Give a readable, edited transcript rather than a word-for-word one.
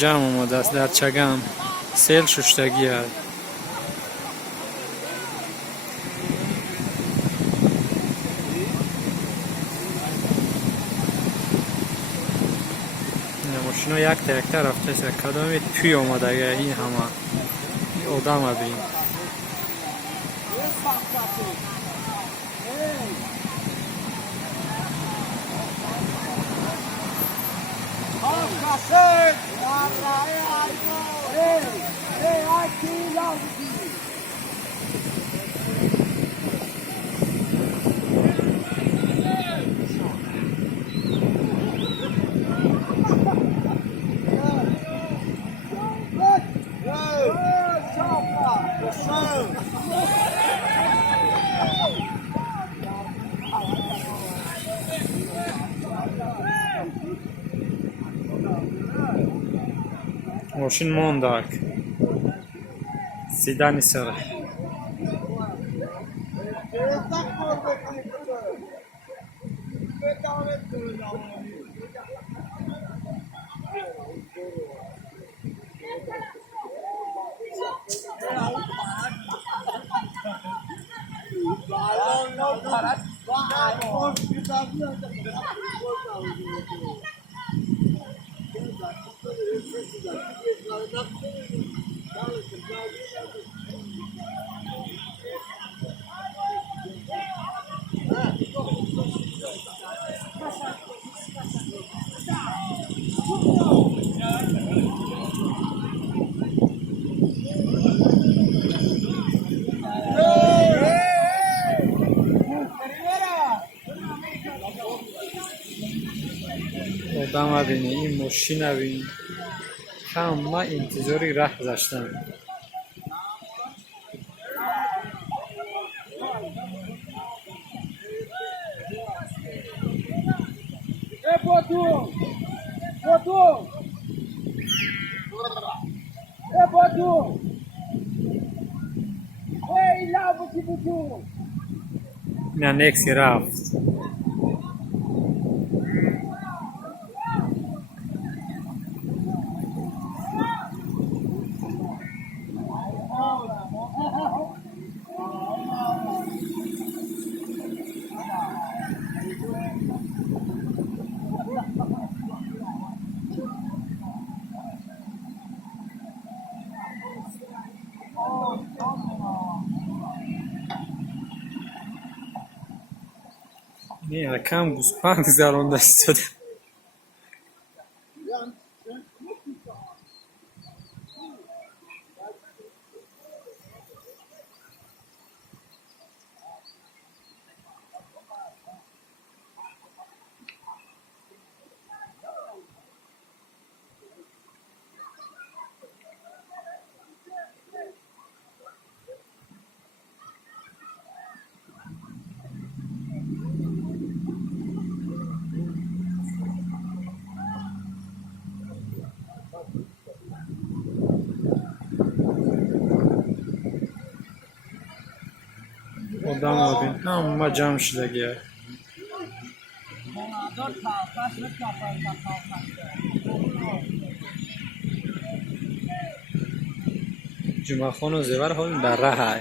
جمع آمده است در چگم. سیل ششتگی است. ماشینا یک تا یک تا رفته است. کدامی توی آمده این همه آدم بین. ماشین مانداک سیدانی سره آدم بینی این ماشین بینی همه انتظاری ره گذاشتن. نه نکسی رفت. نه کم گوسپند گذرانده استاد. آدم بین همه جمع شدگی هست. جمعه خان و زیور حال در ره های